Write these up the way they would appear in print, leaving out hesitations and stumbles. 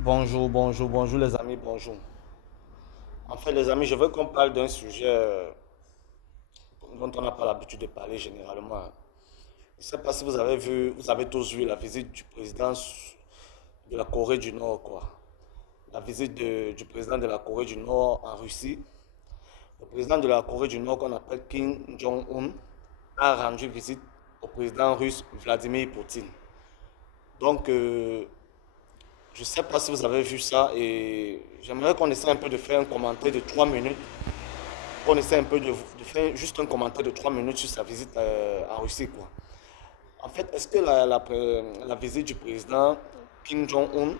Bonjour les amis, bonjour. En fait, les amis, je veux qu'on parle d'un sujet dont on n'a pas l'habitude de parler généralement. Je ne sais pas si vous avez tous vu la visite du président de la Corée du Nord, quoi. La visite du président de la Corée du Nord en Russie. Le président de la Corée du Nord, qu'on appelle Kim Jong-un, a rendu visite au président russe Vladimir Poutine. Donc, je ne sais pas si vous avez vu ça et j'aimerais qu'on essaie un peu de faire un commentaire de 3 minutes. Qu'on essaie un peu de faire juste un commentaire de 3 minutes sur sa visite en Russie, quoi. En fait, est-ce que la visite du président Kim Jong-un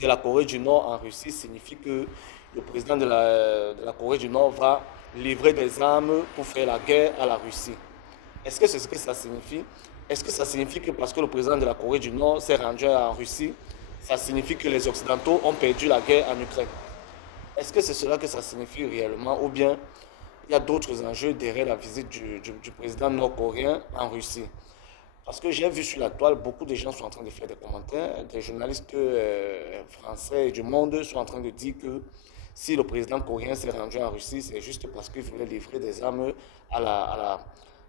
de la Corée du Nord en Russie signifie que le président de la Corée du Nord va livrer des armes pour faire la guerre à la Russie? Est-ce que c'est ce que ça signifie? Est-ce que ça signifie que parce que le président de la Corée du Nord s'est rendu en Russie, ça signifie que les Occidentaux ont perdu la guerre en Ukraine? Est-ce que c'est cela que ça signifie réellement ou bien il y a d'autres enjeux derrière la visite du président nord-coréen en Russie? Parce que j'ai vu sur la toile, beaucoup de gens sont en train de faire des commentaires, des journalistes français et du monde sont en train de dire que si le président coréen s'est rendu en Russie, c'est juste parce qu'il voulait livrer des armes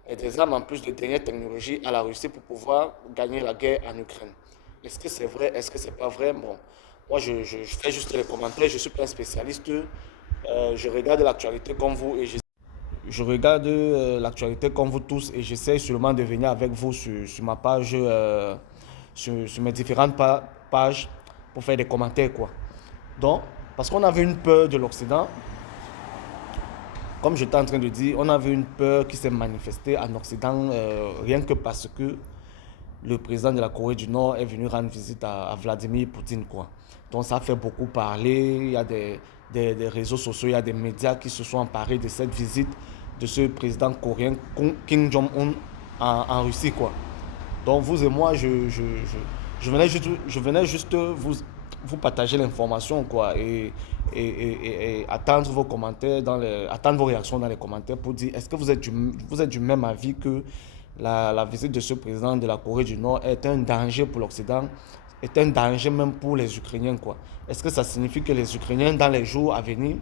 et des armes en plus de dernière technologie à la Russie pour pouvoir gagner la guerre en Ukraine. Est-ce que c'est vrai? Est-ce que c'est pas vrai? Bon, moi je fais juste les commentaires, je suis pas un spécialiste. Je regarde l'actualité comme vous et je regarde l'actualité comme vous tous et j'essaie seulement de venir avec vous sur ma page, sur mes différentes pages pour faire des commentaires, quoi. Donc, parce qu'on avait une peur de l'Occident, comme j'étais en train de dire, on avait une peur qui s'est manifestée en Occident rien que parce que le président de la Corée du Nord est venu rendre visite à Vladimir Poutine, quoi. Donc ça fait beaucoup parler, il y a des réseaux sociaux, il y a des médias qui se sont emparés de cette visite de ce président coréen Kim Jong-un en Russie, quoi. Donc vous et moi, je venais juste vous partager l'information, quoi, et attendre vos commentaires attendre vos réactions dans les commentaires pour dire est-ce que vous êtes du même avis que la visite de ce président de la Corée du Nord est un danger pour l'Occident, est un danger même pour les Ukrainiens, quoi. Est-ce que ça signifie que les Ukrainiens, dans les jours à venir,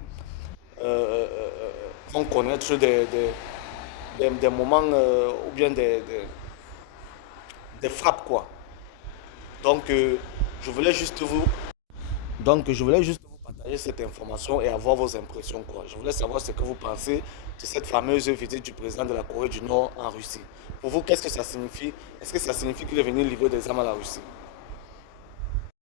vont connaître des moments ou bien des frappes, quoi. Donc, je voulais juste vous, je voulais juste vous partager cette information et avoir vos impressions, quoi. Je voulais savoir ce que vous pensez de cette fameuse visite du président de la Corée du Nord en Russie. Pour vous, qu'est-ce que ça signifie? Est-ce que ça signifie qu'il est venu livrer des armes à la Russie?